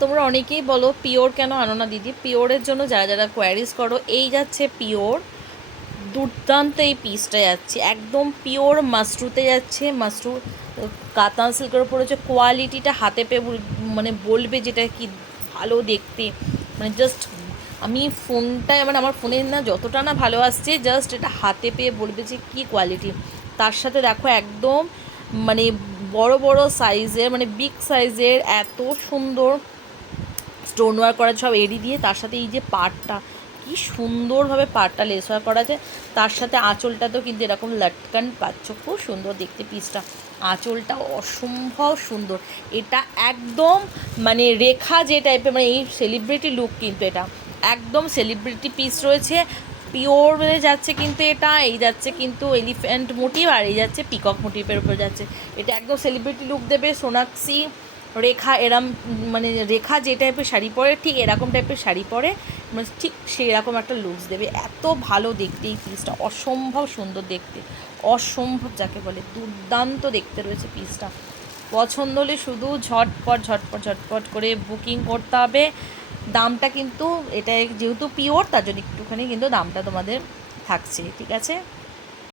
তোমরা অনেকেই বলো পিওর কেন আনো না দিদি। পিওরের জন্য যারা যারা কোয়ারিজ করো, এই যাচ্ছে পিওর, দুর্দান্ত এই পিসটা যাচ্ছে একদম পিওর মাশরুতে যাচ্ছে। মাশরু কাতান সিল্কের উপর হচ্ছে কোয়ালিটিটা হাতে পেয়ে মানে বলবে যেটা কি ভালো দেখতে, মানে জাস্ট আমি ফোনটায় মানে আমার ফোনে না যতটা না ভালো আসছে, জাস্ট এটা হাতে পেয়ে বলবে যে কী কোয়ালিটি। তার সাথে দেখো একদম মানে বড় বড় সাইজের, মানে বিগ সাইজের এত সুন্দর স্টোন ওয়ার্ক করা সব এডি দিয়ে, তার সাথে এই যে পাড়টা কি সুন্দরভাবে পাড়টা লেস ওয়ার্ক করা আছে। তার সাথে আঁচলটাতেও কিন্তু এরকম লাটকান পাচ্ছ, খুব সুন্দর দেখতে পিসটা। আঁচলটা অসম্ভব সুন্দর। এটা একদম মানে রেখা যে টাইপের, মানে এই সেলিব্রিটি লুক, কিন্তু এটা একদম সেলিব্রিটি পিস রয়েছে। পিওর যাচ্ছে কিন্তু এটা, এই যাচ্ছে কিন্তু এলিফ্যান্ট মোটিভ, আর এই যাচ্ছে পিকক মোটিভের উপর যাচ্ছে। এটা একদম সেলিব্রিটি লুক দেবে। সোনাক্ষী রেখা এরম মানে রেখা যে টাইপের শাড়ি পরে ঠিক এরকম টাইপের শাড়ি পরে, মানে ঠিক সেই রকম একটা লুকস দেবে। এত ভালো দেখতে এই পিসটা, অসম্ভব সুন্দর দেখতে, অসম্ভব যাকে বলে দুর্দান্ত দেখতে রয়েছে পিসটা। পছন্দ হলে শুধু ঝটপট ঝটপট ঝটপট করে বুকিং করতে হবে। দামটা কিন্তু এটা যেহেতু পিওর, তার জন্য একটুখানি কিন্তু দামটা তোমাদের থাকছে, ঠিক আছে।